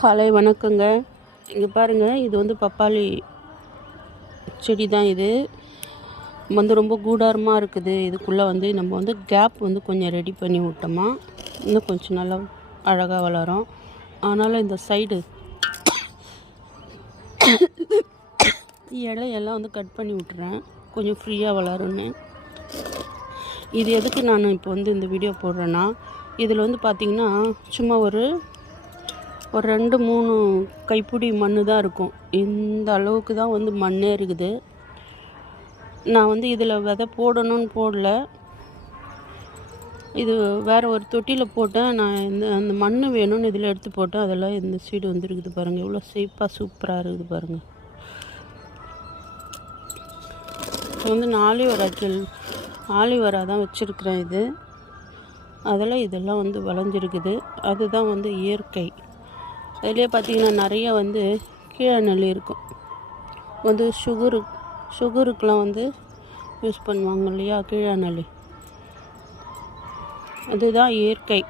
காலை வணக்கங்க. இங்கே பாருங்கள், இது வந்து பப்பாளி செடி தான். இது வந்து ரொம்ப கூடாரமாக இருக்குது. இதுக்குள்ளே வந்து நம்ம வந்து கேப் வந்து கொஞ்சம் ரெடி பண்ணி விட்டோமா இன்னும் கொஞ்சம் நல்லா அழகாக வளரும். ஆனாலும் இந்த சைடு இலையெல்லாம் வந்து கட் பண்ணி விட்டுறேன், கொஞ்சம் ஃப்ரீயாக வளருன்னு. இது எதுக்கு நான் இப்போ வந்து இந்த வீடியோ போடுறேன்னா, இதில் வந்து பார்த்திங்கன்னா சும்மா ஒரு 2-3 கைப்பிடி மண் தான் இருக்கும். இந்த அளவுக்கு தான் வந்து மண்ணே இருக்குது. நான் வந்து இதில் விதை போடணும்னு போடல, இது வேறு ஒரு தொட்டியில் போட்டேன். நான் அந்த மண் வேணும்னு இதில் எடுத்து போட்டேன். அதெல்லாம் இந்த சீடு வந்துருக்குது பாருங்கள், எவ்வளோ சேஃபாக சூப்பராக இருக்குது பாருங்கள். இப்போ வந்து நான் ஆலிவரா தான் வச்சுருக்கிறேன். இது அதெல்லாம் இதெல்லாம் வந்து விளைஞ்சிருக்குது. அதுதான் வந்து இயற்கை. அதிலே பார்த்திங்கன்னா நிறைய வந்து கீழே நெல் இருக்கும். வந்து சுகருக்கெலாம் வந்து யூஸ் பண்ணுவாங்க இல்லையா, கீழே நெல். அதுதான் இயற்கை.